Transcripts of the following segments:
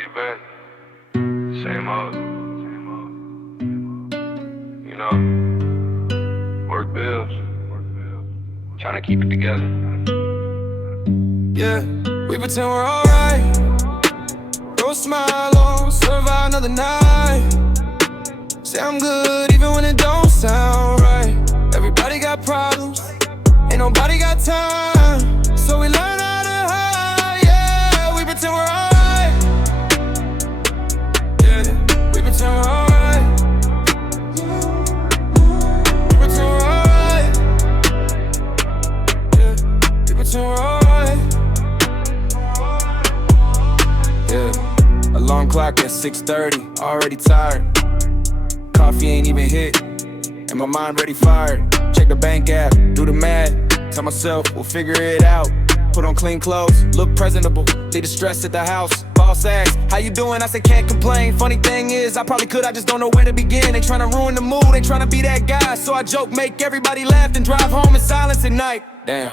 you been? Same old. You know, work bills. Trying to keep it together. Yeah, we pretend we're alright. Throw a smile on, survive another night. Say I'm good even when it don't sound right. Everybody got problems, ain't nobody got time. So we learn how to hide, yeah. We pretend we're alright. Yeah, we pretend we're alright. We pretend we're alright. Yeah, we pretend we're alright. Yeah, alarm clock at 6:30, already tired. Coffee ain't even hit, and my mind ready fired. Check the bank app, do the math. Tell myself we'll figure it out. Put on clean clothes, look presentable. Leave the stress at the house. Boss asks, how you doing? I say can't complain. Funny thing is, I probably could, I just don't know where to begin. They tryna ruin the mood, they tryna be that guy. So I joke, make everybody laugh, and drive home in silence at night. Damn,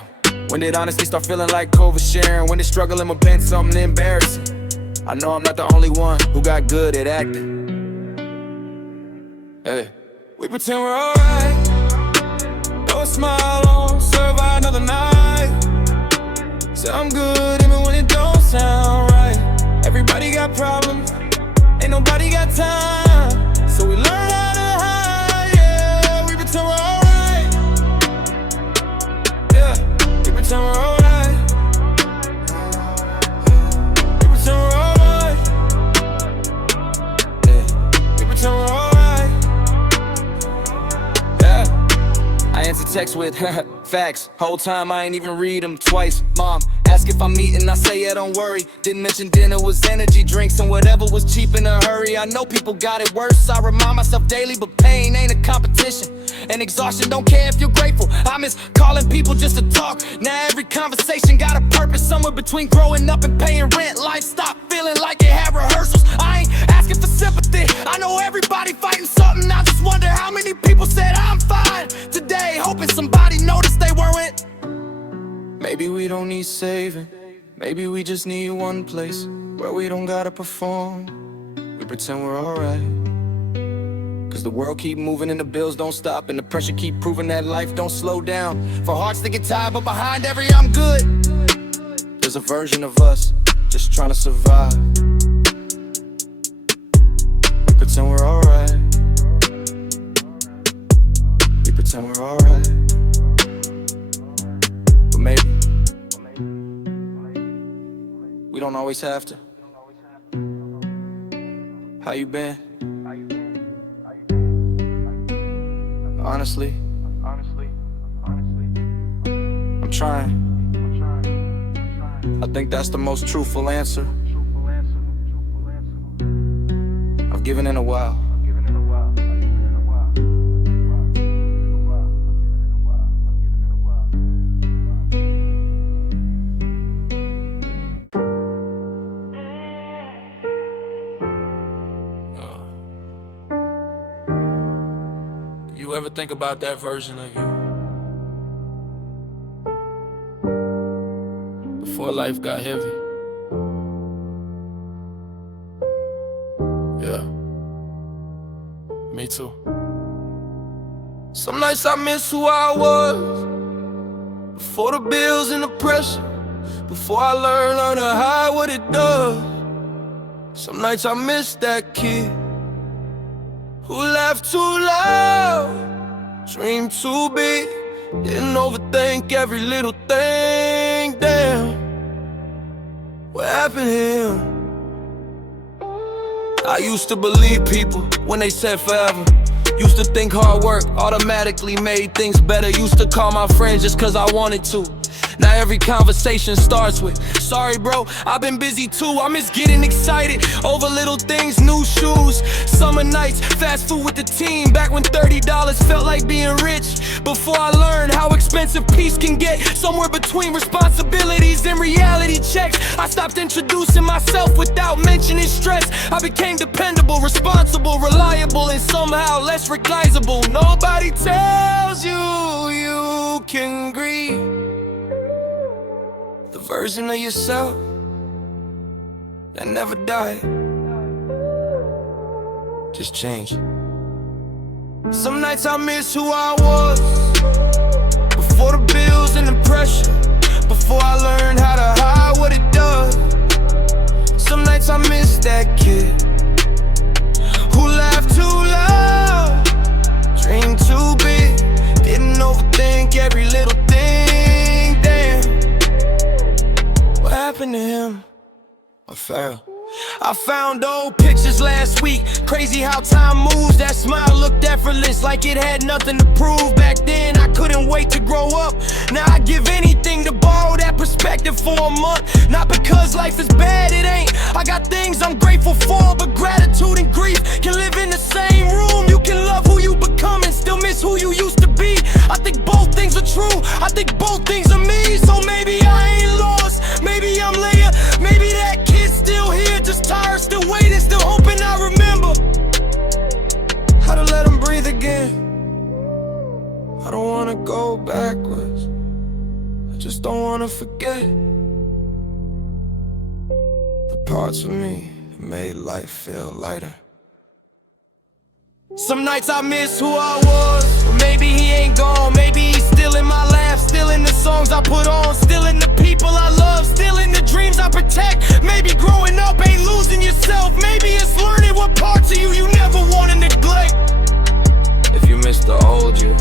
when did honesty start feeling like oversharing? When did struggling have been something embarrassing? I know I'm not the only one who got good at acting. Hey, we pretend we're alright. Throw a smile on, survive another night. Say I'm good even when it don't sound right. Everybody got problems, ain't nobody got time. So we learn how to hide, yeah. We pretend we're alright. Yeah, we pretend we're alright. We pretend we're alright. Yeah, we pretend we're alright. I answer text with facts. Whole time I ain't even read them twice. Mom, ask if I'm eating, I say yeah, don't worry. Didn't mention dinner was energy drinks and whatever was cheap in a hurry. I know people got it worse, I remind myself daily, but pain ain't a competition. And exhaustion, don't care if you're grateful. I miss calling people just to talk. Now every conversation got a purpose. Somewhere between growing up and paying rent. Life stopped feeling like it had rehearsals. I ain't asking for sympathy, I know everybody fighting something. I just wonder how many people said I'm fine today, hoping somebody noticed they weren't. Maybe we don't need saving. Maybe we just need one place where we don't gotta perform. We pretend we're alright. Cause the world keep moving and the bills don't stop, and the pressure keep proving that life don't slow down. For hearts that get tired, but behind every I'm good, there's a version of us just trying to survive. We pretend we're alright. We pretend we're alright. But maybe we don't always have to. How you been? Honestly, I'm trying. I think that's the most truthful answer I've given in a while. You ever think about that version of you before life got heavy? Yeah, me too. Some nights I miss who I was before the bills and the pressure, before I learned to hide what it does. Some nights I miss that kid who laughed too loud, dreamed too big, didn't overthink every little thing. Damn, what happened to him? I used to believe people when they said forever. Used to think hard work automatically made things better. Used to call my friends just cause I wanted to. Now every conversation starts with, sorry bro, I've been busy too. I miss getting excited over little things, new shoes, summer nights, fast food with the team. Back when $30 felt like being rich. Before I learned how expensive peace can get. Somewhere between responsibilities and reality checks, I stopped introducing myself without mentioning stress. I became dependable, responsible, reliable, and somehow less recognizable. Nobody tells you you can grieve the version of yourself that never died, just changed. Some nights I miss who I was, before the bills and the pressure, before I learned how to hide what it does. Some nights I miss that kid who laughed too loud, dreamed too big, didn't overthink every little thing. Damn, what happened to him? I fell. I found old pictures last week. Crazy how time moves. That smile looked effortless, like it had nothing to prove. Back then I couldn't wait to grow up. Now I give anything to borrow that perspective for a month. Not because life is bad, it ain't. I got things I'm grateful for, but gratitude and grief can live in the same room. You can love who you become and still miss who you used to be. I think both things are true, I think both things are me. So maybe I ain't lost, maybe I'm Leia, maybe that kid's still here, just tired, still waiting, still hoping I remember how to let him breathe again. I don't wanna go backwards, I just don't wanna forget the parts of me that made life feel lighter. Some nights I miss who I was, or maybe he ain't gone. Maybe he's still in my laugh, still in the songs I put on, still in the people I love, still in the dreams I protect. Maybe growing up ain't losing yourself, maybe it's learning what parts of you you never want to neglect. If you miss the old you,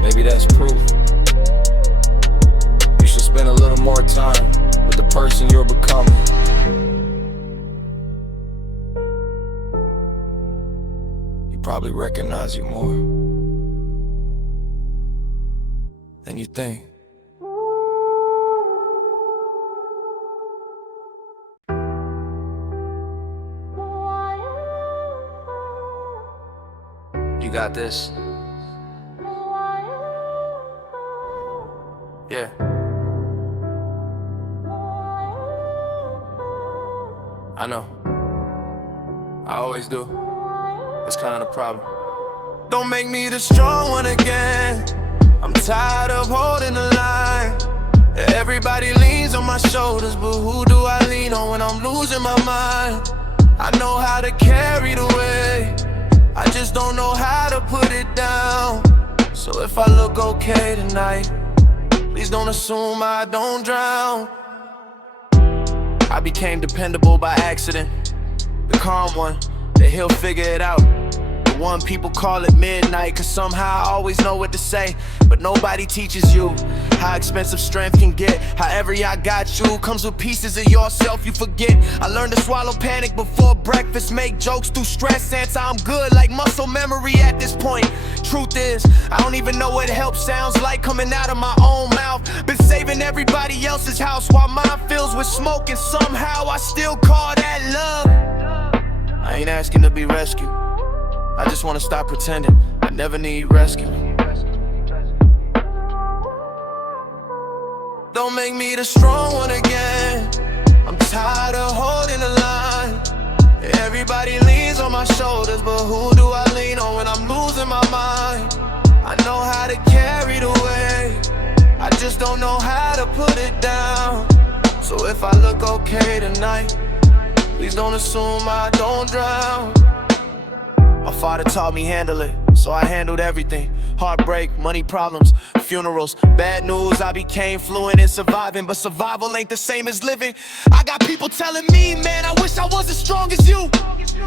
maybe that's proof. You should spend a little more time with the person you're becoming. Probably recognize you more than you think. You got this? Yeah. I know. I always do. That's kind of the problem. Don't make me the strong one again. I'm tired of holding the line. Everybody leans on my shoulders, but who do I lean on when I'm losing my mind? I know how to carry the weight, I just don't know how to put it down. So if I look okay tonight, please don't assume I don't drown. I became dependable by accident, the calm one, that he'll figure it out. The one people call it midnight, cause somehow I always know what to say. But nobody teaches you how expensive strength can get. How every I got you comes with pieces of yourself you forget. I learned to swallow panic before breakfast, make jokes through stress. Santa, I'm good like muscle memory at this point. Truth is, I don't even know what help sounds like coming out of my own mouth. Been saving everybody else's house while mine fills with smoke, and somehow I still call that love. I ain't asking to be rescued, I just wanna stop pretending I never need rescuing. Don't make me the strong one again. I'm tired of holding the line. Everybody leans on my shoulders, but who do I lean on when I'm losing my mind? I know how to carry the weight, I just don't know how to put it down. So if I look okay tonight, please don't assume I don't drown. My father taught me handle it, so I handled everything. Heartbreak, money problems, funerals, bad news. I became fluent in surviving, but survival ain't the same as living. I got people telling me, man, I wish I was as strong as you.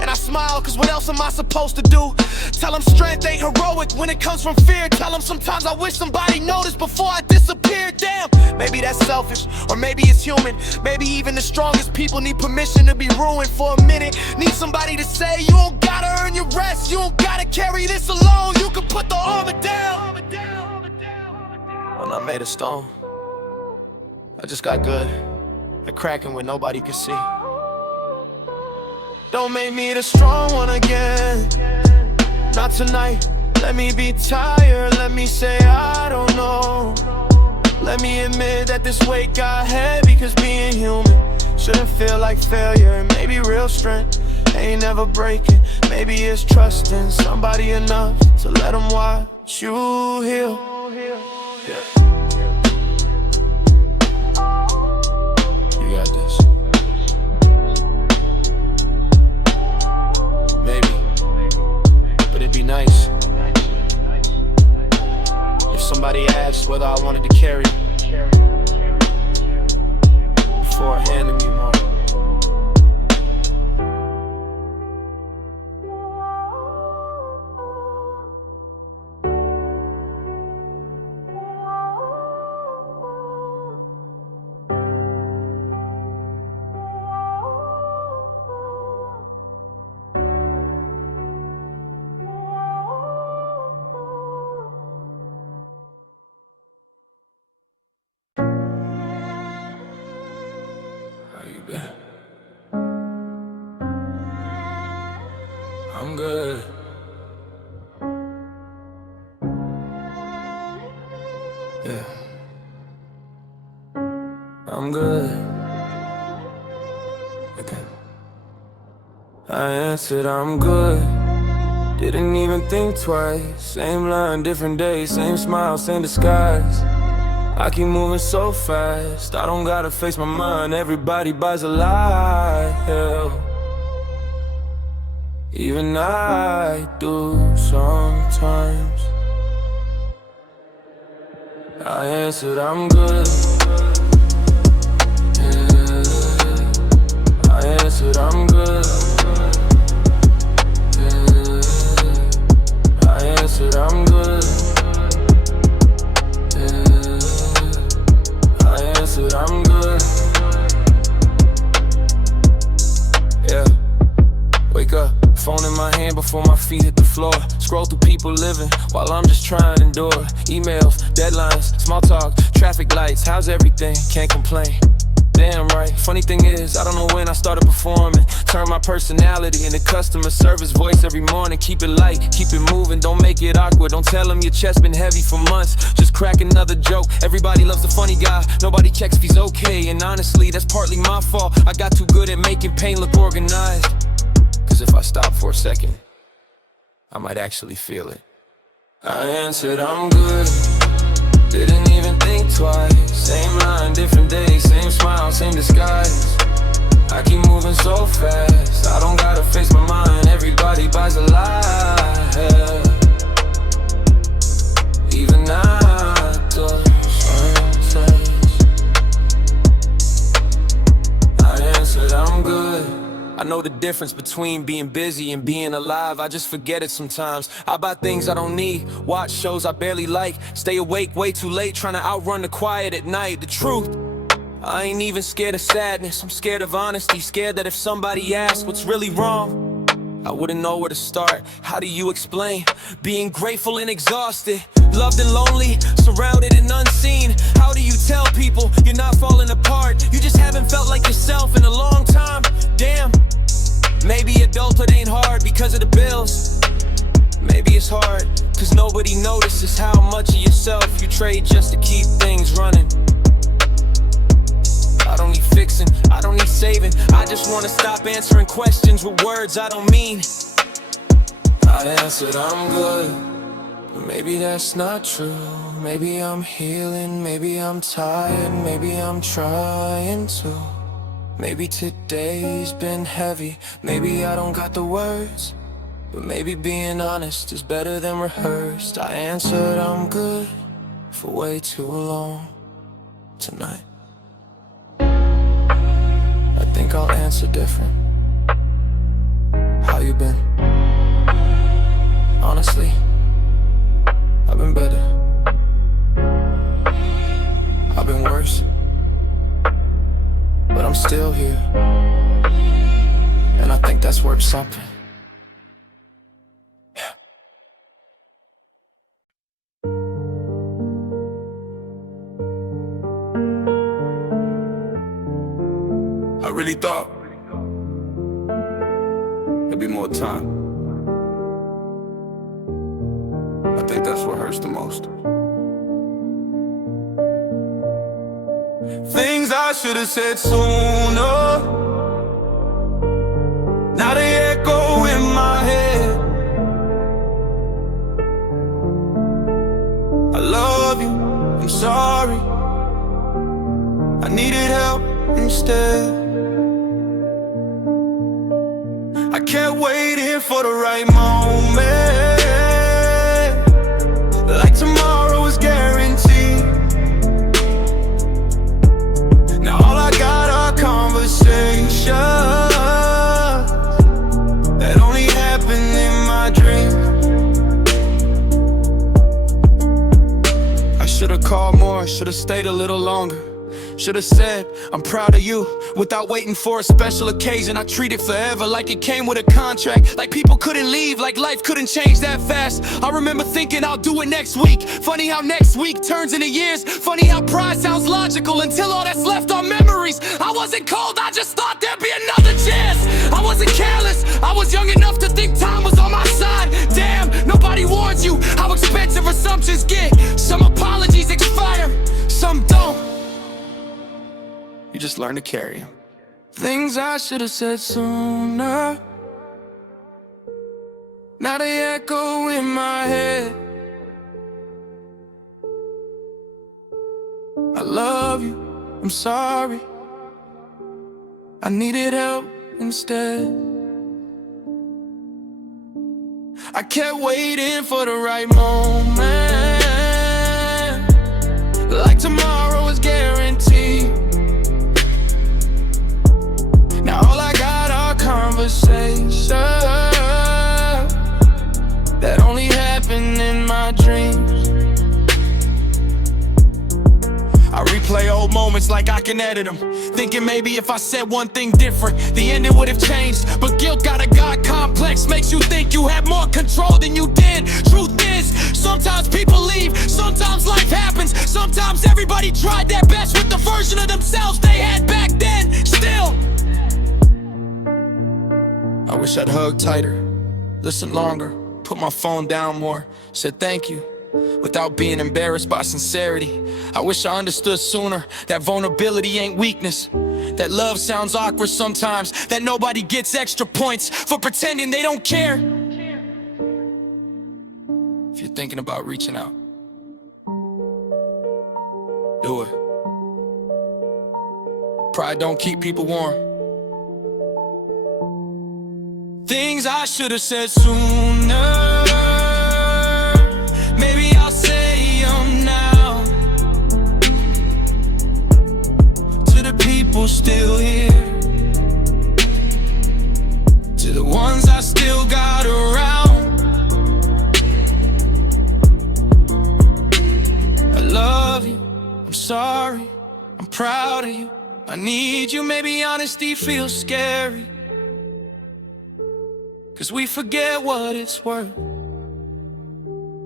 And I smile, cause what else am I supposed to do? Tell them strength ain't heroic when it comes from fear. Tell them sometimes I wish somebody noticed before I disappeared. Damn, maybe that's selfish, or maybe it's human. Maybe even the strongest people need permission to be ruined for a minute. Need somebody to say, you don't gotta earn your rest, you don't gotta carry this alone, you can put the armor down. I'm not made of stone, I just got good at cracking when nobody could see. Don't make me the strong one again, not tonight. Let me be tired, let me say I don't know. Let me admit that this weight got heavy, cause being human shouldn't feel like failure. Maybe real strength ain't never breaking. Maybe it's trusting somebody enough to let them watch you heal. Yeah. You got this. been? I'm good. Yeah. I'm good. Okay. I answered, I'm good. Didn't even think twice. Same line, different day, same smile, same disguise. I keep moving so fast, I don't gotta face my mind. Everybody buys a lie, hell. Even I do sometimes. I answered, I'm good. Yeah. I answered, I'm good. Yeah. I answered, I'm good. Yeah. I answered, I'm good. Yeah. Wake up, phone in my hand before my feet hit the floor. Scroll through people living while I'm just trying to endure. Emails, deadlines, small talk, traffic lights. How's everything? Can't complain. Damn right. Funny thing is, I don't know when I started performing. Turn my personality into customer service voice every morning. Keep it light, keep it moving, don't make it awkward. Don't tell them your chest been heavy for months. Just crack another joke. Everybody loves the funny guy, nobody checks if he's okay. And honestly, that's partly my fault. I got too good at making pain look organized. Cause if I stop for a second, I might actually feel it. I answered, I'm good. Didn't even think twice. Same line, different day, same smile, same disguise. I keep moving so fast, I don't gotta face my mind. Everybody buys a lie. Even I do sometimes. I answered, I'm good. I know the difference between being busy and being alive. I just forget it sometimes. I buy things I don't need, watch shows I barely like, stay awake way too late trying to outrun the quiet at night. The truth, I ain't even scared of sadness. I'm scared of honesty, scared that if somebody asks what's really wrong, I wouldn't know where to start. How do you explain being grateful and exhausted, loved and lonely, surrounded and unseen? How do you tell people you're not falling apart? You just haven't felt like yourself in a long time. Damn. Maybe adulthood ain't hard because of the bills. Maybe it's hard cause nobody notices how much of yourself you trade just to keep things running. I don't need fixing, I don't need saving. I just wanna stop answering questions with words I don't mean. I answered, I'm good. But maybe that's not true. Maybe I'm healing, maybe I'm tired, maybe I'm trying to. Maybe today's been heavy, maybe I don't got the words, but maybe being honest is better than rehearsed. I answered, I'm good for way too long tonight. I think I'll answer different. How you been? Honestly, I've been better. I've been worse, but I'm still here, and I think that's worth something. Yeah. I really thought there'd be more time. I think that's what hurts the most. Things I should have said sooner, now they echo in my head. I love you, I'm sorry, I needed help instead. I kept waiting for the right moment, like tomorrow was guaranteed. Now all I got are conversations that only happen in my dreams. I should've called more, should've stayed a little longer, Should've said, I'm proud of you, without waiting for a special occasion. I treat it forever like it came with a contract, like people couldn't leave, like life couldn't change that fast. I remember thinking I'll do it next week. Funny how next week turns into years. Funny how pride sounds logical until all that's left are memories. I wasn't cold, I just thought there'd be another chance. I wasn't careless, I was young enough to think time was on my side. Damn, nobody warns you how expensive assumptions get. Some apologies expire, some don't. You just learn to carry them. Things I should've said sooner, now they echo in my head. I love you, I'm sorry, I needed help instead. I kept waiting for the right moment, like tomorrow was guaranteed. Now all I got are conversations that only happen in my dreams. I replay old moments like I can edit them, thinking maybe if I said one thing different, the ending would have changed. But guilt got a God complex, makes you think you have more control than you did. Truth is, sometimes people leave, sometimes life happens, sometimes everybody tried their best with the version of themselves they had back then. Still, I wish I'd hug tighter, listen longer, put my phone down more, said thank you without being embarrassed by sincerity. I wish I understood sooner that vulnerability ain't weakness, that love sounds awkward sometimes, that nobody gets extra points for pretending they don't care. If you're thinking about reaching out, do it. Pride don't keep people warm. Things I should've said sooner, maybe I'll say them now, to the people still here, to the ones I still got around. I love you, I'm sorry, I'm proud of you, I need you. Maybe honesty feels scary, 'cause we forget what it's worth.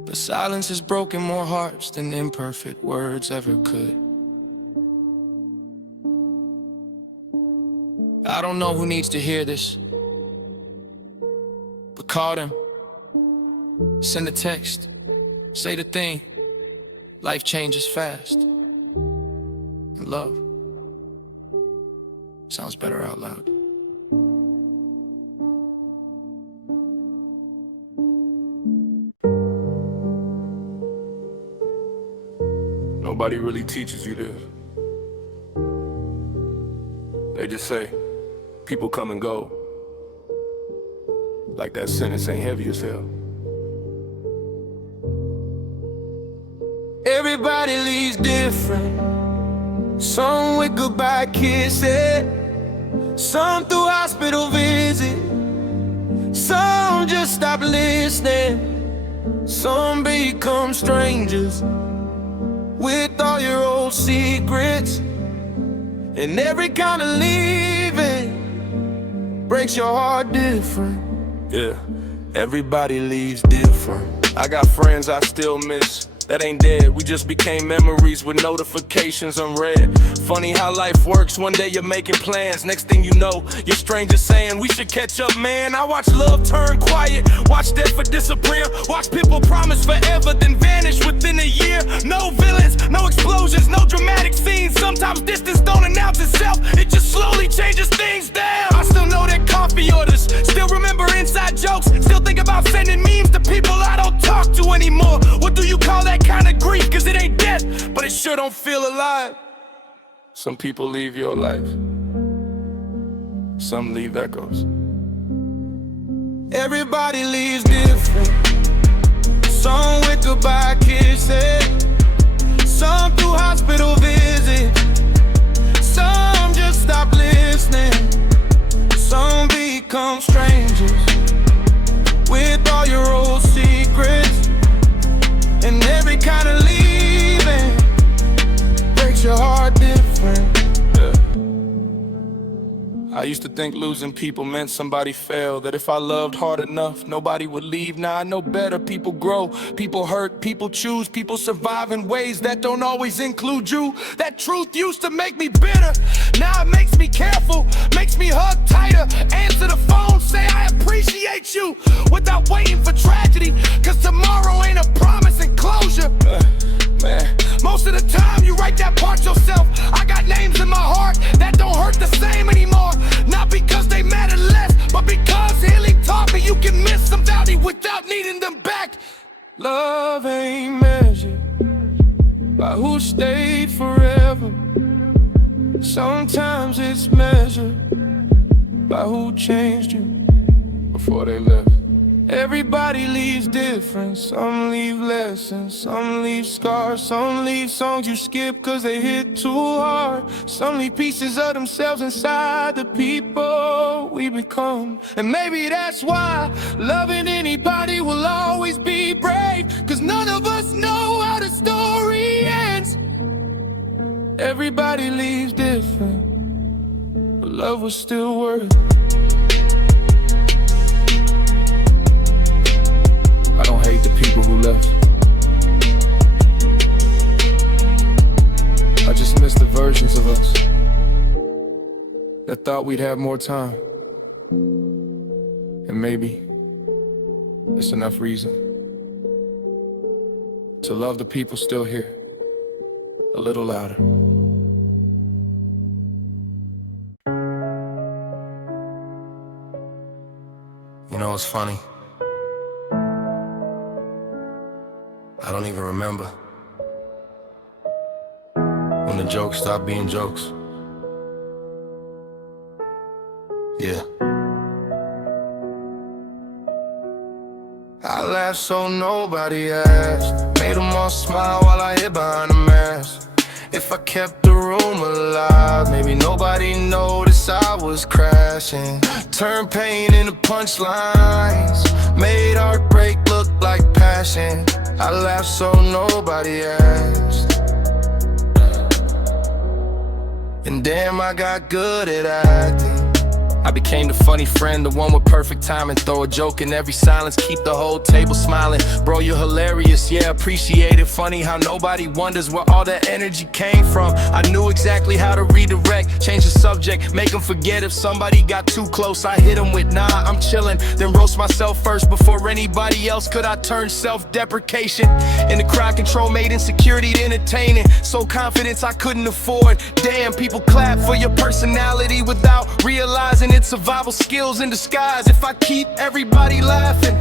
But silence has broken more hearts than imperfect words ever could. I don't know who needs to hear this, but call them, send a text, say the thing. Life changes fast, and love sounds better out loud. Nobody really teaches you this. They just say, people come and go. Like that sentence ain't heavy as hell. Everybody leaves different. Some with goodbye kisses, some through hospital visit, some just stop listening, some become strangers with all your old secrets. And every kind of leaving breaks your heart different. Yeah, everybody leaves different. I got friends I still miss that ain't dead. We just became memories with notifications unread. Funny how life works. One day you're making plans, next thing you know, you're strangers saying we should catch up, man. I watch love turn quiet, watch death for disappear, watch people promise forever then vanish within a year. No villains, no explosions, no dramatic scenes. Sometimes distance don't announce itself, it just slowly changes things down. I still know that coffee orders, still remember inside jokes, still think about sending memes to people I don't talk to anymore. What do you call that kind of grief? 'Cause it ain't death, but it sure don't feel alive. Some people leave your life, some leave echoes. Everybody leaves different. Some with goodbye kisses, some through hospital visits, some just stop listening, some become strangers with all your old secrets. And every kind of leaving breaks your heart different. used to think losing people meant somebody failed, that if I loved hard enough, nobody would leave. Now I know better. People grow, people hurt, people choose, people survive in ways that don't always include you. That truth used to make me bitter, now it makes me careful, makes me hug tighter, answer the phone, say I appreciate you, without waiting for tragedy, cause tomorrow ain't a promise and closure. Man, most of the time you write that part yourself. I got names in my heart that don't hurt the same anymore. Not because they matter less, but because healing taught me you can miss somebody without needing them back. Love ain't measured by who stayed forever. Sometimes it's measured by who changed you before they left. Everybody leaves different, some leave lessons, some leave scars, some leave songs you skip cause they hit too hard. Some leave pieces of themselves inside the people we become. And maybe that's why loving anybody will always be brave, cause none of us know how the story ends. Everybody leaves different, but love was still worth it. I don't hate the people who left. I just miss the versions of us that thought we'd have more time. And maybe it's enough reason to love the people still here a little louder. You know, it's funny. I don't even remember when the jokes stopped being jokes. Yeah. I laughed so nobody asked, made them all smile while I hid behind a mask. If I kept the room alive, maybe nobody noticed I was crashing. Turned pain into punchlines, made heartbreak look like passion. I laughed so nobody asked, and damn, I got good at acting. I became the funny friend, the one with perfect timing. Throw a joke in every silence, keep the whole table smiling. Bro, you're hilarious, yeah, appreciate it. Funny how nobody wonders where all that energy came from. I knew exactly how to redirect, change the subject, make them forget if somebody got too close. I hit them with, nah, I'm chillin', then roast myself first before anybody else could. I turn self-deprecation into crowd control, made insecurity entertaining. So confidence I couldn't afford. Damn, people clap for your personality without realizing it's survival skills in disguise. If I keep everybody laughing,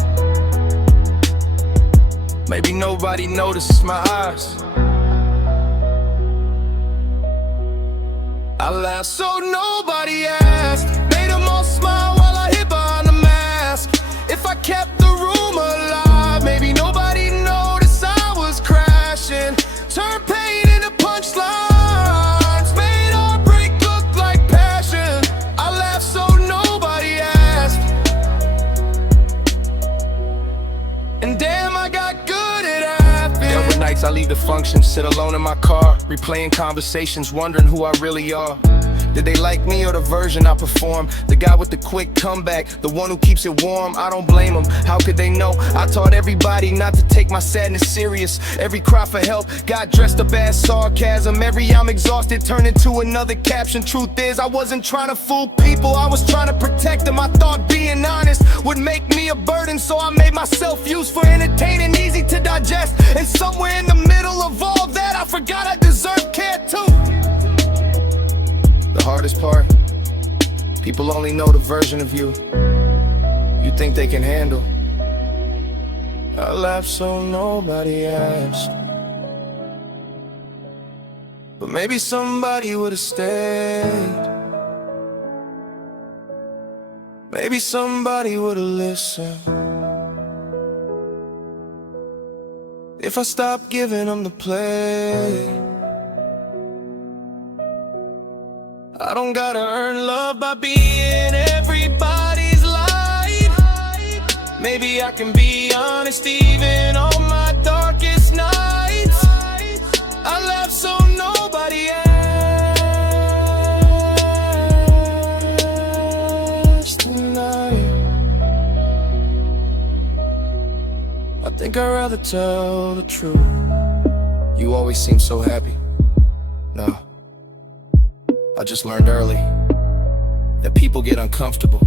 maybe nobody notices my eyes. I laughed so nobody asked, made them all smile while I hid behind the mask. If I kept the room alive, maybe nobody noticed I was crashing. Turned pain into punchlines. I leave the function, sit alone in my car, replaying conversations, wondering who I really are. Did they like me or the version I perform? The guy with the quick comeback, the one who keeps it warm. I don't blame them, how could they know? I taught everybody not to take my sadness serious. Every cry for help got dressed up as sarcasm. Every I'm exhausted turned into another caption. Truth is, I wasn't trying to fool people, I was trying to protect them. I thought being honest would make me a burden, so I made myself useful, entertaining, easy to digest. And somewhere in the middle of all that, I forgot I deserve care too. The hardest part, people only know the version of you think they can handle. I laughed so nobody asked, but maybe somebody would've stayed. Maybe somebody would've listened. If I stopped giving them the play. I don't gotta earn love by being everybody's light. Maybe I can be honest even on my darkest nights. I laugh so nobody Think I'd rather tell the truth. You always seem so happy. No, I just learned early that people get uncomfortable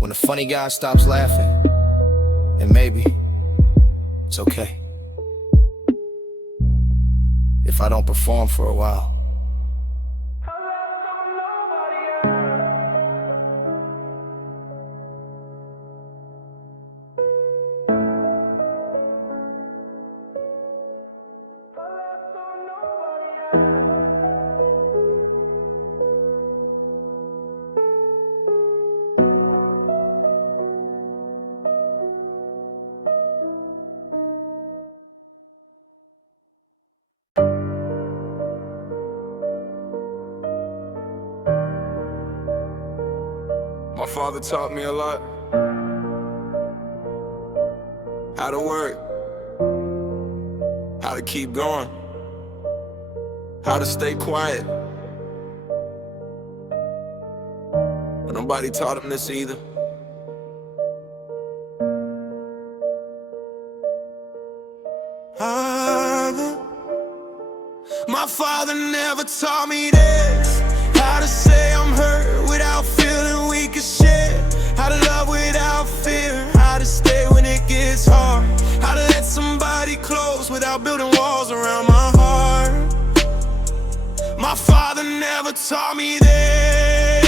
when a funny guy stops laughing. And maybe it's okay if I don't perform for a while. My father taught me a lot. How to work, how to keep going, how to stay quiet. But nobody taught him this either. My father never taught me this. How to say I'm hurt without feeling weak as shit. How to love without fear. How to stay when it gets hard. How to let somebody close without building walls around my heart. My father never taught me this.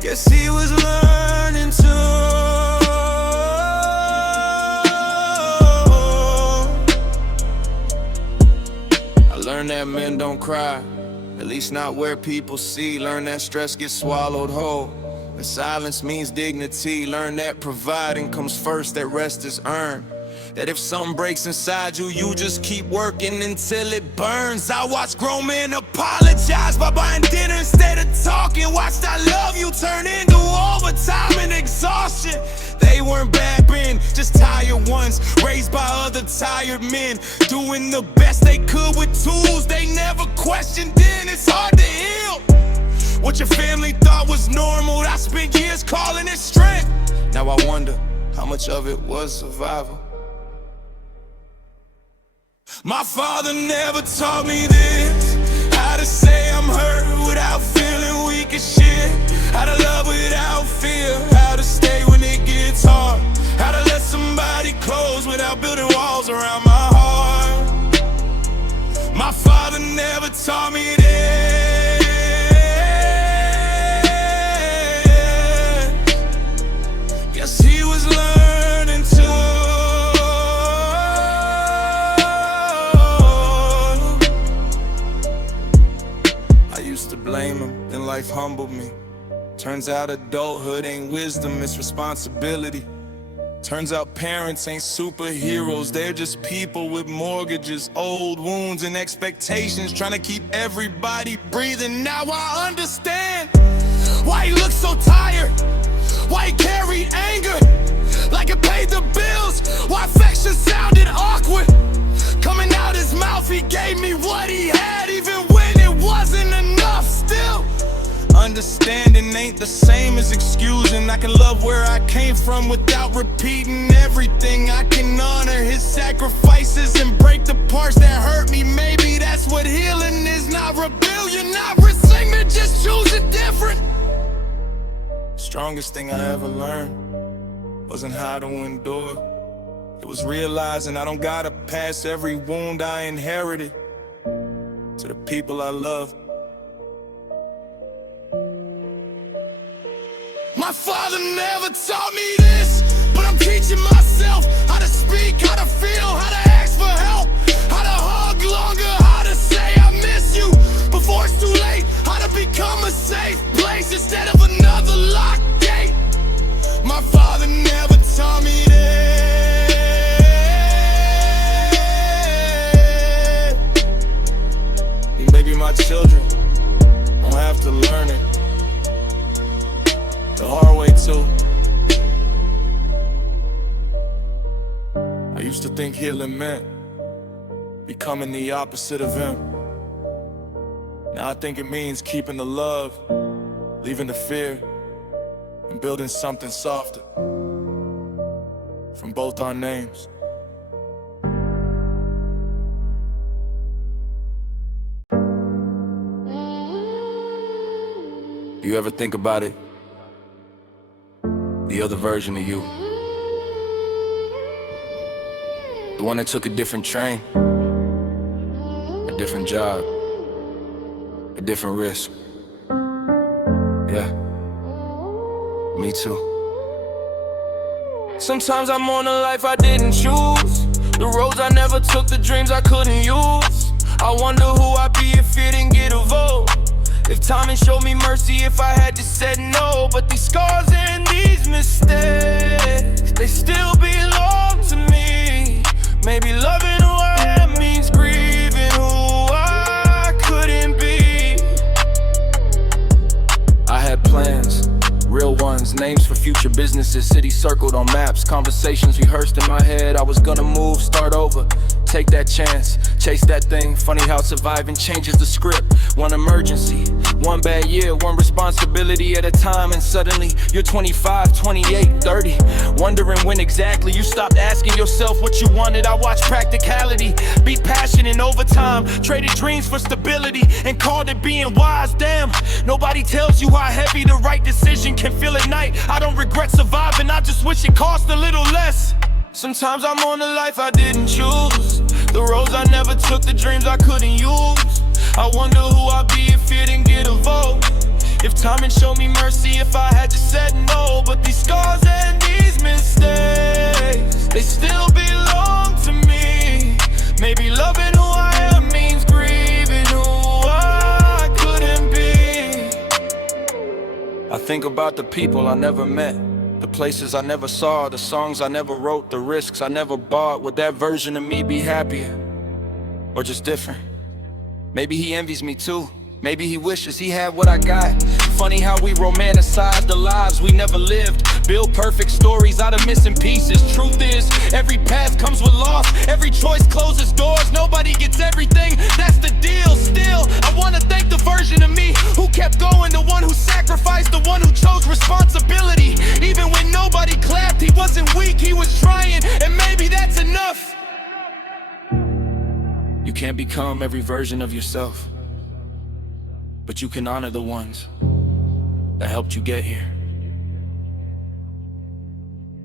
Guess he was learning to. Learn that men don't cry, at least not where people see. Learn that stress gets swallowed whole, and silence means dignity. Learn that providing comes first, that rest is earned. That if something breaks inside you, you just keep working until it burns. I watched grown men apologize by buying dinner instead of talking. Watched I love you turn into overtime and exhaustion. They weren't bad men, just tired ones, raised by other tired men, doing the best they could with tools they never questioned. Then it's hard to heal what your family thought was normal. I spent years calling it strength. Now I wonder how much of it was survival. My father never taught me this. How to say I'm hurt without feeling weak as shit. How to love without fear. How to stay when it gets hard. How to let somebody close without building walls around my heart. My father never taught me this. Guess he was learning to. Blame him, then life humbled me. Turns out adulthood ain't wisdom, it's responsibility. Turns out parents ain't superheroes, they're just people with mortgages, old wounds and expectations, trying to keep everybody breathing. Now I understand why he looked so tired, why he carried anger like it paid the bills, why affection sounded awkward. Coming out his mouth, he gave me what he had, even when it wasn't enough. Still, understanding ain't the same as excusing. I can love where I came from without repeating everything. I can honor his sacrifices and break the parts that hurt me. Maybe that's what healing is, not rebellion, not resentment, just choosing different. Strongest thing I ever learned wasn't how to endure. It was realizing I don't gotta pass every wound I inherited to the people I love. My father never taught me this, but I'm teaching myself how to speak, how to feel, how to ask for help, how to hug longer, how to say I miss you before it's too late, how to become a safe place instead of another locked gate. My father never taught me this. Maybe my children don't have to learn it the hard way too. I used to think healing meant becoming the opposite of him. Now I think it means keeping the love, leaving the fear, and building something softer from both our names. You ever think about it? The other version of you, the one that took a different train, a different job, a different risk. Yeah, me too. Sometimes I'm on a life I didn't choose, the roads I never took, the dreams I couldn't use. I wonder who I'd be if it didn't get a vote, if time had showed me mercy, if I had just said no. But these scars and these mistakes, they still belong to me. Maybe loving who I am means grieving who I couldn't be. I had plans, real ones, names for future businesses, cities circled on maps, conversations rehearsed in my head. I was gonna move, start over, take that chance, chase that thing. Funny how surviving changes the script. One emergency, one bad year, one responsibility at a time, and suddenly you're 25, 28, 30, wondering when exactly you stopped asking yourself what you wanted. I watched practicality beat passion in overtime, traded dreams for stability and called it being wise. Damn, nobody tells you how heavy the right decision can feel at night. I don't regret surviving, I just wish it cost a little less. Sometimes I'm on a life I didn't choose, the roads I never took, the dreams I couldn't use. I wonder who I'd be if it didn't get a vote, if time had shown me mercy, if I had just said no. But these scars and these mistakes, they still belong to me. Maybe loving who I am means grieving who I couldn't be. I think about the people I never met, the places I never saw, the songs I never wrote, the risks I never bought. Would that version of me be happier, or just different? Maybe he envies me too, maybe he wishes he had what I got. Funny how we romanticize the lives we never lived, build perfect stories out of missing pieces. Truth is, every path comes with loss, every choice closes doors. Nobody gets everything, that's the deal. Still, I wanna thank the version of me who kept going, the one who sacrificed, the one who chose responsibility. Even when nobody clapped, he wasn't weak, he was trying, and maybe that's enough. You can't become every version of yourself, but you can honor the ones that helped you get here.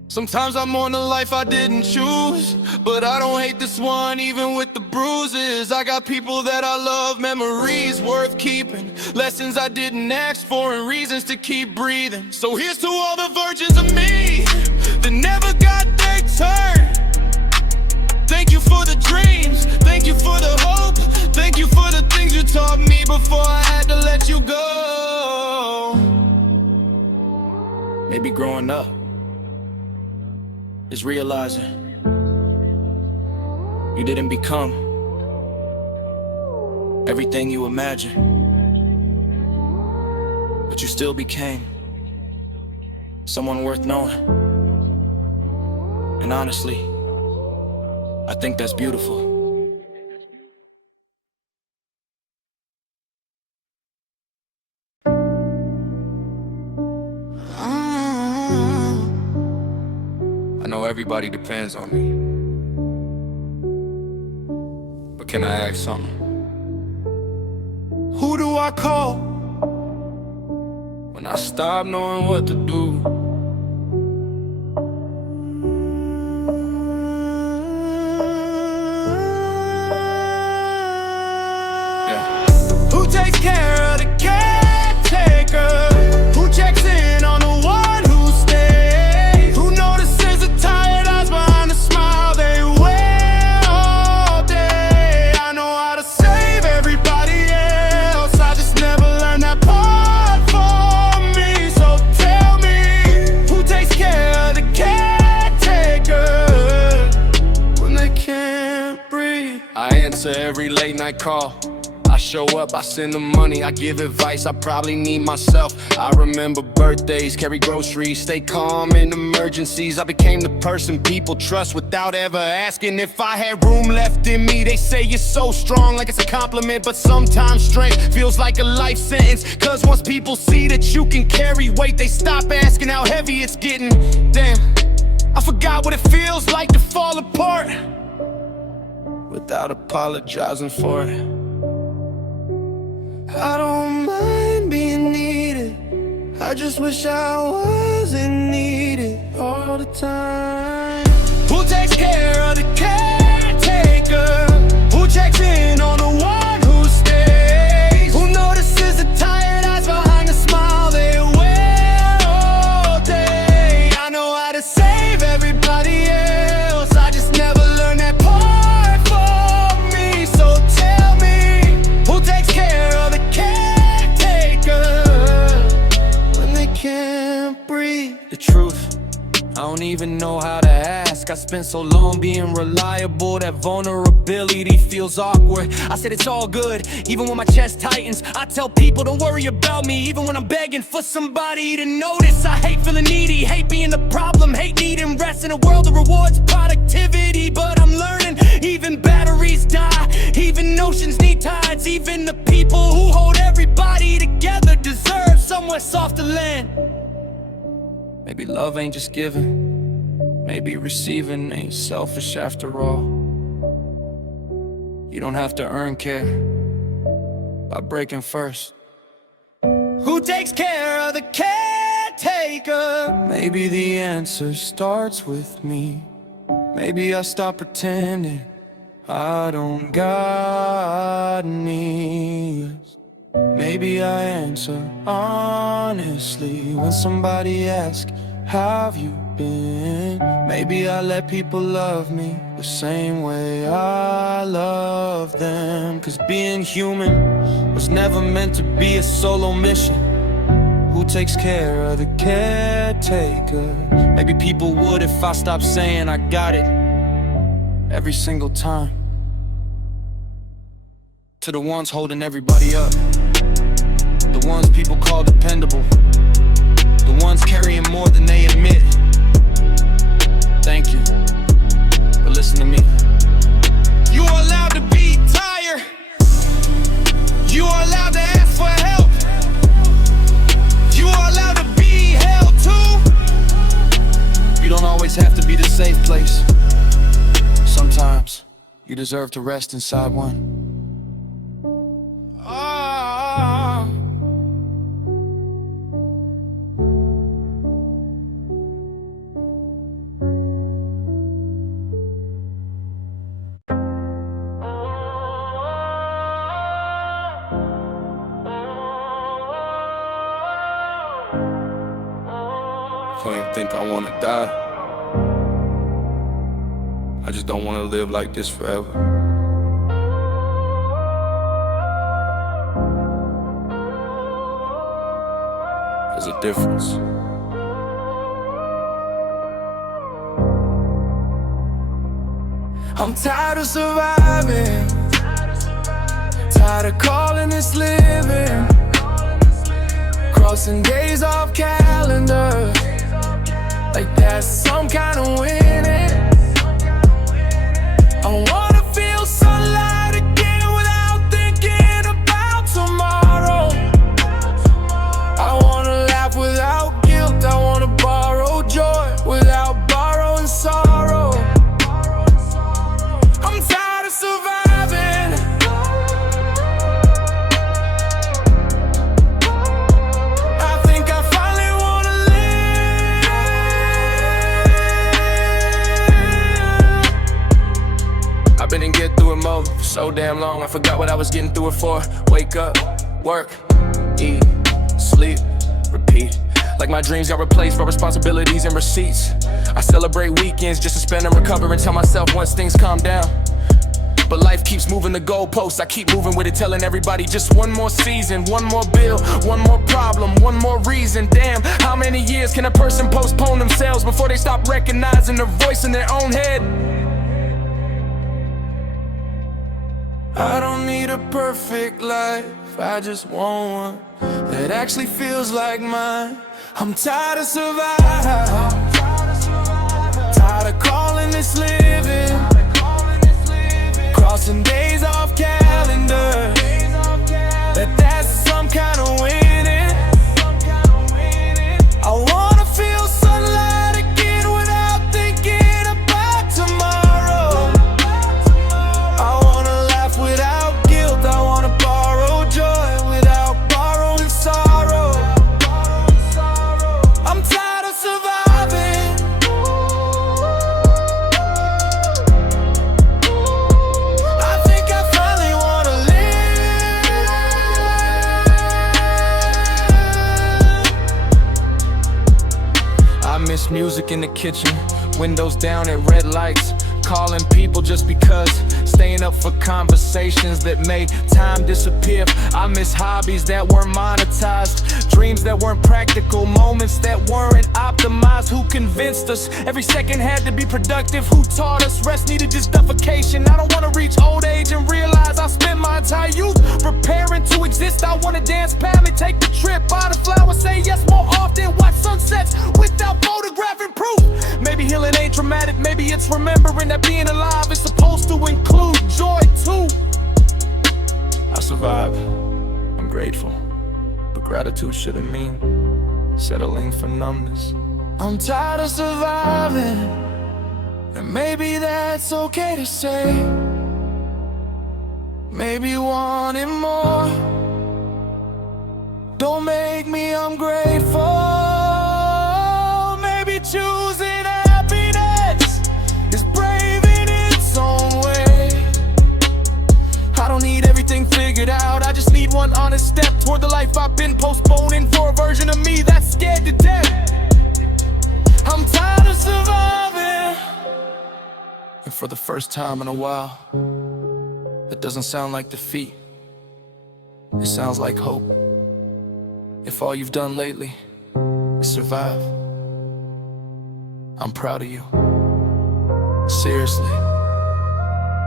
Sometimes I'm on a life I didn't choose, but I don't hate this one even with the bruises. I got people that I love, memories worth keeping, lessons I didn't ask for, and reasons to keep breathing. So here's to all the versions of me that never got their turn. Thank you for the dreams, thank you for the hope, thank you for the things you taught me before I had to let you go. Maybe growing up is realizing you didn't become everything you imagined, but you still became someone worth knowing. And honestly, I think that's beautiful. I know everybody depends on me, but can I ask something? Who do I call when I stop knowing what to do? Who takes care of the caretaker? Who checks in on the one who stays? Who notices the tired eyes behind the smile they wear all day? I know how to save everybody else, I just never learned that part for me. So tell me, who takes care of the caretaker when they can't breathe? I answer every late night call, I show up, I send them money, I give advice I probably need myself. I remember birthdays, carry groceries, stay calm in emergencies. I became the person people trust without ever asking if I had room left in me. They say you're so strong, like it's a compliment, but sometimes strength feels like a life sentence. Cause once people see that you can carry weight, they stop asking how heavy it's getting. Damn, I forgot what it feels like to fall apart without apologizing for it. I don't mind being needed, I just wish I wasn't needed all the time. Who takes care of the caretaker? Who checks in on the one who stays? Who notices the tired eyes behind the smile they wear all day? I know how to save everybody else, I just never learned that part for me. So tell me, who takes care of the caretaker when they can't breathe? The truth, I don't even know how to ask. I spent so long being reliable, that vulnerability feels awkward. I said it's all good, even when my chest tightens. I tell people don't worry about me, even when I'm begging for somebody to notice. I hate feeling needy, hate being the problem, hate needing rest in a world that rewards productivity. But I'm learning, even batteries die, even oceans need tides. Even the people who hold everybody together deserve somewhere soft to land. Maybe love ain't just giving, maybe receiving ain't selfish after all. You don't have to earn care by breaking first. Who takes care of the caretaker? Maybe the answer starts with me. Maybe I stop pretending I don't got needs. Maybe I answer honestly when somebody asks, have you been? Maybe I let people love me the same way I love them. Cause being human was never meant to be a solo mission. Who takes care of the caretaker? Maybe people would if I stopped saying I got it every single time. To the ones holding everybody up, the ones people call dependable, the ones carrying more than they admit. Thank you, but listen to me. You are allowed to be tired, you are allowed to ask for help, you are allowed to be held too. You don't always have to be the safe place. Sometimes you deserve to rest inside one. I don't even think I wanna die. I just don't wanna live like this forever. There's a difference. I'm tired of surviving, tired of calling this living, crossing days off calendars like that's some kind of winning. I wanna feel sunlight again without thinking about tomorrow. I wanna laugh without guilt, I wanna borrow joy without borrowing sorrow. I'm tired of surviving, I think I finally wanna live. I've been in get through it mode for so damn long, I forgot what I was getting through it for. Wake up, work, eat, sleep, repeat. Like my dreams got replaced by responsibilities and receipts. I celebrate weekends just to spend and recover and tell myself once things calm down. But life keeps moving the goalposts, I keep moving with it, telling everybody just one more season, one more bill, one more problem, one more reason. Damn, how many years can a person postpone themselves before they stop recognizing the voice in their own head? I don't need a perfect life, I just want one that actually feels like mine. I'm tired of surviving, tired of calling this living, crossing days off calendar, that's some kind of winning. I wanna feel sunlight again without thinking about tomorrow. I wanna laugh without guilt, I wanna borrow joy without borrowing sorrow. I'm tired of surviving, I think I finally wanna live. I miss music in the kitchen, windows down at red lights, calling people just because, staying up for conversations that made time disappear. I miss hobbies that weren't monetized, dreams that weren't practical, moments that weren't optimized. Who convinced us every second had to be productive? Who taught us rest needed just suffocation? I don't wanna reach old age and realize I spent my entire youth preparing to exist. I wanna dance proudly, take the trip, buy the flowers, say yes more often, watch sunsets without photographing proof. Maybe healing ain't dramatic, maybe it's remembering that being alive is supposed to include joy too. I survived, I'm grateful, but gratitude shouldn't mean settling for numbness. I'm tired of surviving, and maybe that's okay to say. Maybe wanting more don't make me ungrateful. Maybe choosing happiness is brave in its own way. I don't need everything figured out, I just need one honest step toward the life I've been postponing for a version of me that's scared to death. I'm tired of surviving, and for the first time in a while, it doesn't sound like defeat, it sounds like hope. If all you've done lately is survive, I'm proud of you, seriously.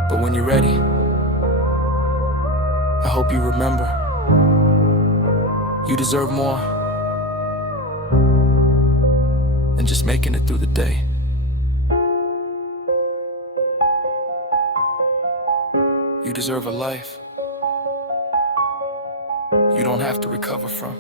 But when you're ready, I hope you remember, you deserve more than just making it through the day. You deserve a life you don't have to recover from.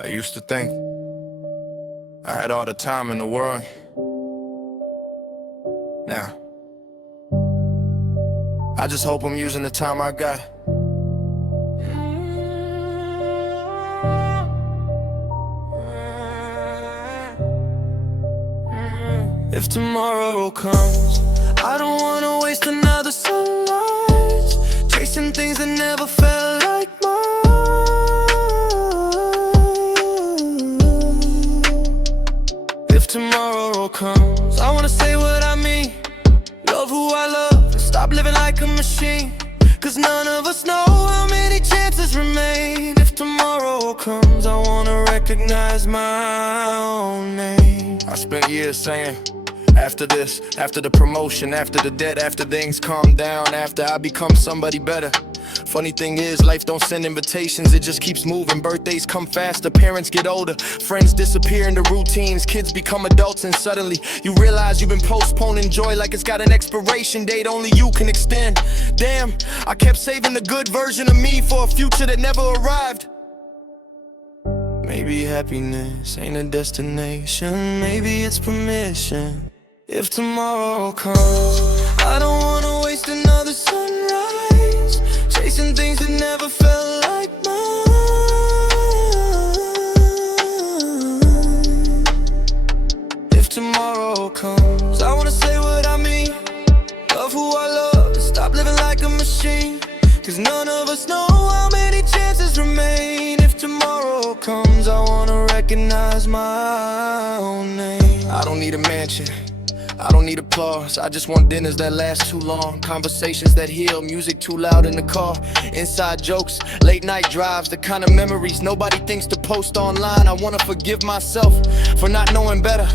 I used to think I had all the time in the world. Now, I just hope I'm using the time I got. If tomorrow comes, I don't wanna waste another sunrise chasing things that never felt like mine. If tomorrow comes, I wanna say what I mean, love who I love, and stop living like a machine. Cause none of us know how many chances remain. If tomorrow comes, I wanna recognize my own name. I spent years saying, after this, after the promotion, after the debt, after things calm down, after I become somebody better. Funny thing is, life don't send invitations, it just keeps moving. Birthdays come faster, parents get older, friends disappear into routines, kids become adults, and suddenly you realize you've been postponing joy like it's got an expiration date only you can extend. Damn, I kept saving the good version of me for a future that never arrived. Maybe happiness ain't a destination, maybe it's permission. If tomorrow comes, I don't wanna waste another sunrise chasing things that never felt like mine. If tomorrow comes, I wanna say what I mean, love who I love, and stop living like a machine. Cause none of us know how many chances remain. If tomorrow comes, I wanna recognize my own name. I don't need a mansion, I don't need a applause. I just want dinners that last too long, conversations that heal, music too loud in the car, inside jokes, late night drives, the kind of memories nobody thinks to post online. I wanna forgive myself for not knowing better.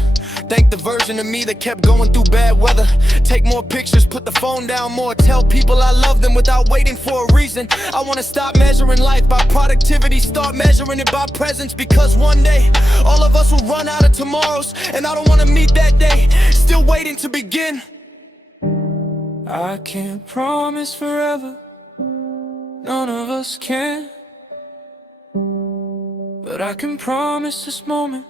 Thank the version of me that kept going through bad weather. Take more pictures, put the phone down more, tell people I love them without waiting for a reason. I wanna stop measuring life by productivity, start measuring it by presence, because one day all of us will run out of tomorrows, and I don't wanna meet that day, still waiting to begin. I can't promise forever, none of us can, but I can promise this moment,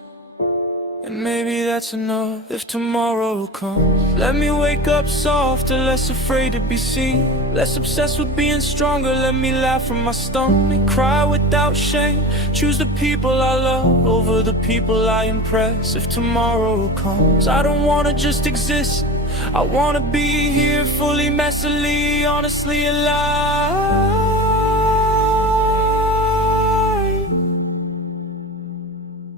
and maybe that's enough. If tomorrow comes, let me wake up softer, less afraid to be seen, less obsessed with being stronger. Let me laugh from my stomach, cry without shame, choose the people I love over the people I impress. If tomorrow comes, I don't wanna just exist, I wanna be here fully, messily, honestly alive.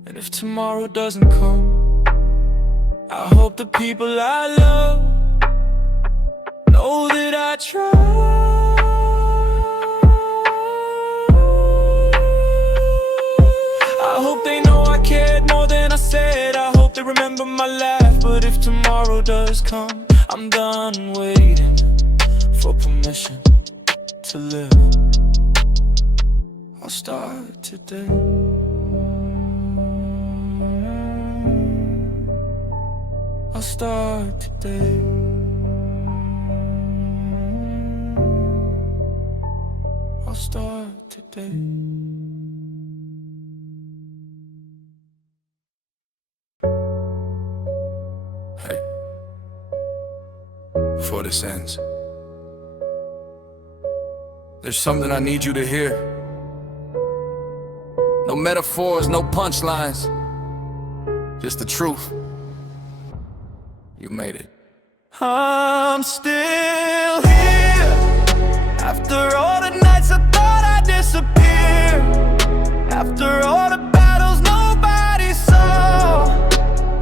And if tomorrow doesn't come, I hope the people I love know that I tried. I hope they know I cared more than I said, I hope they remember my laugh. But if tomorrow does come, I'm done waiting for permission to live. I'll start today. I'll start today. I'll start today. Hey, before this ends, there's something I need you to hear. No metaphors, no punchlines, just the truth. You made it. I'm still here after all the nights I thought I'd disappear, after all the battles nobody saw,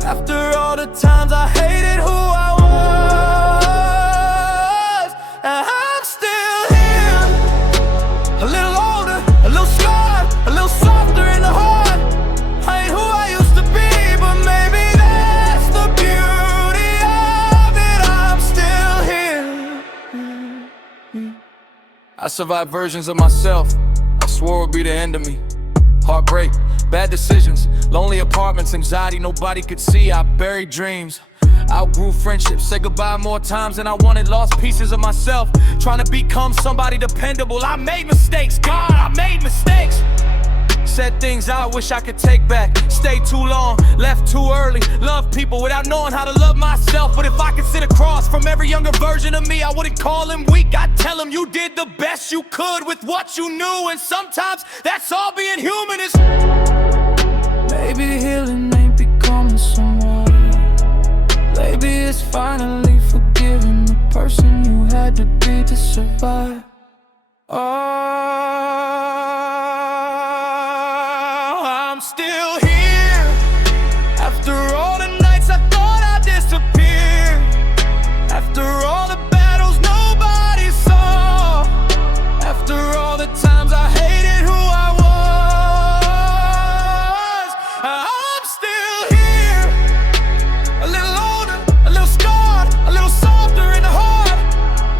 after all the times I hated who I was. I'm still here, a little older, a little scarred, a little softer in the heart. I ain't who I used to be, but maybe that's the beauty of it. I'm still here. I survived versions of myself I swore would be the end of me. Heartbreak, bad decisions, lonely apartments, anxiety nobody could see. I buried dreams, outgrew friendships, said goodbye more times than I wanted, lost pieces of myself, trying to become somebody dependable. I made mistakes, God, I made mistakes. Said things I wish I could take back, stayed too long, left too early, loved people without knowing how to love myself. But if I could sit across from every younger version of me, I wouldn't call him weak, I'd tell him you did the best you could with what you knew. And sometimes that's all being human is. Maybe healing ain't becoming someone, maybe it's finally forgiving the person you had to be to survive. I'm still here after all the nights I thought I'd disappear, after all the battles nobody saw, after all the times I hated who I was. I'm still here, a little older, a little scarred, a little softer in the heart.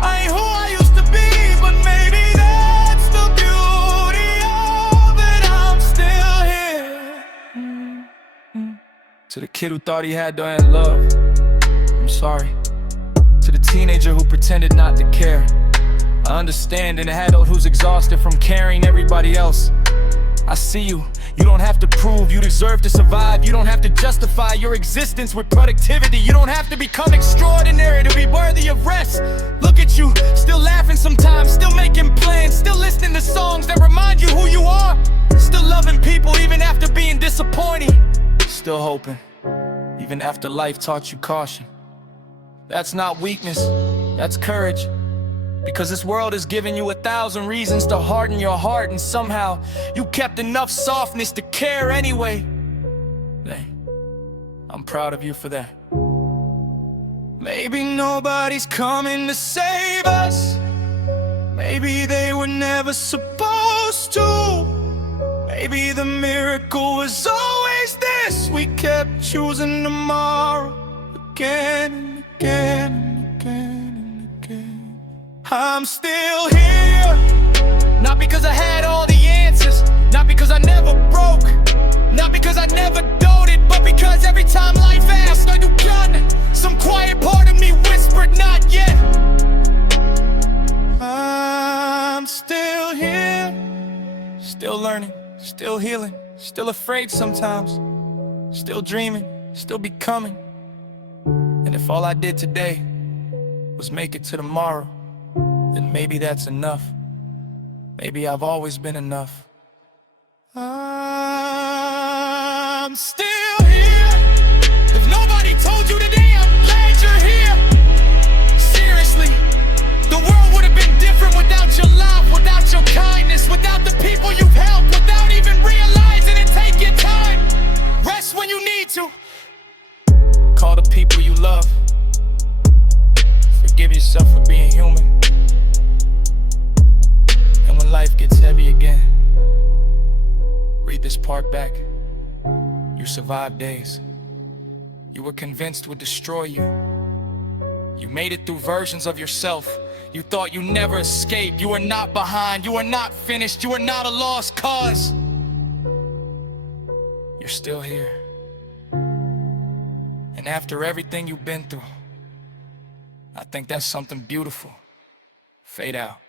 I ain't who I used to be, but maybe that's the beauty of it. I'm still here. To the kid who thought he had to end love, I'm sorry. To the teenager who pretended not to care, I understand. And the adult who's exhausted from carrying everybody else, I see you. You don't have to prove you deserve to survive. You don't have to justify your existence with productivity. You don't have to become extraordinary to be worthy of rest. Look at you, still laughing sometimes, still making plans, still listening to songs that remind you who you are, still loving people even after being disappointing, still hoping even after life taught you caution. That's not weakness, that's courage. Because this world has given you 1,000 reasons to harden your heart, and somehow you kept enough softness to care anyway. Hey, I'm proud of you for that. Maybe nobody's coming to save us. Maybe they were never supposed to. Maybe the miracle was always this. We kept choosing tomorrow again and again and again and again. I'm still here, not because I had all the answers, not because I never broke, not because I never doubted, but because every time life asked, I do gun. Some quiet part of me whispered, not yet. I'm still here, still learning, still healing, still afraid sometimes, still dreaming, still becoming. And if all I did today was make it to tomorrow, then maybe that's enough. Maybe I've always been enough. I'm still here. If nobody told you today, I'm glad you're here. Seriously, the world would have been different without your love, without your kindness, without the people you've helped, without even realizing it. Take your time, rest when you need to. Call the people you love. Forgive yourself for being human. And when life gets heavy again, read this part back. You survived days you were convinced would destroy you. You made it through versions of yourself you thought you never escaped. You are not behind, you are not finished, you are not a lost cause. You're still here. And after everything you've been through, I think that's something beautiful. Fade out.